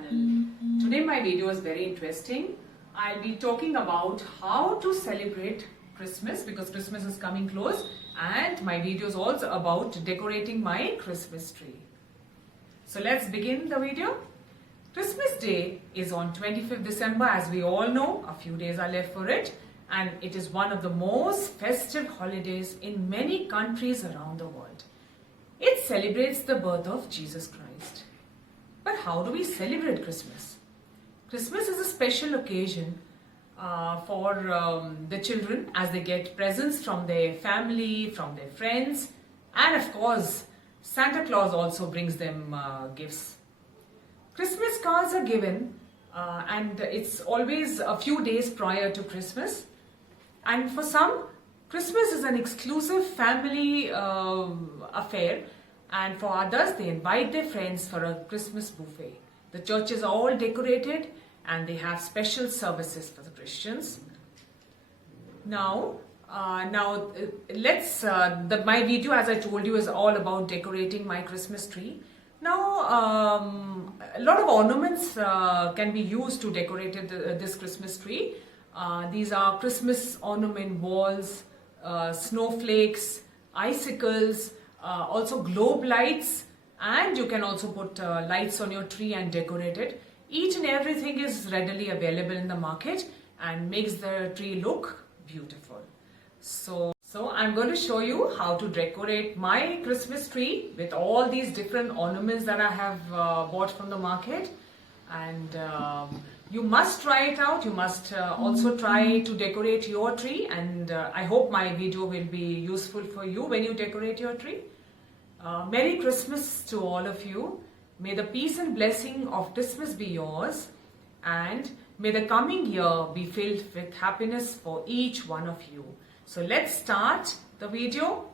channel. Today my video is very interesting. I'll be talking about how to celebrate Christmas because Christmas is coming close, and my video is also about decorating my Christmas tree. So let's begin the video. Christmas Day is on 25th December, as we all know. A few days are left for it, and it is one of the most festive holidays in many countries around the world. It celebrates the birth of Jesus Christ. But how do we celebrate Christmas? Christmas is a special occasion for the children, as they get presents from their family, from their friends, and of course Santa Claus also brings them gifts. Christmas cards are given and it's always a few days prior to Christmas, and for some, Christmas is an exclusive family affair, and for others they invite their friends for a Christmas buffet. The churches are all decorated and they have special services for the Christians. Now let's my video, as I told you, is all about decorating my Christmas tree. Now a lot of ornaments can be used to decorate this Christmas tree. These are Christmas ornament balls, snowflakes, icicles, also globe lights, and you can also put lights on your tree and decorate it. Each and everything is readily available in the market and makes the tree look beautiful. So I'm going to show you how to decorate my Christmas tree with all these different ornaments that I have bought from the market. And you must try it out. You must also try to decorate your tree, and I hope my video will be useful for you when you decorate your tree. Merry Christmas to all of you. May the peace and blessing of Christmas be yours, and may the coming year be filled with happiness for each one of you. So let's start the video.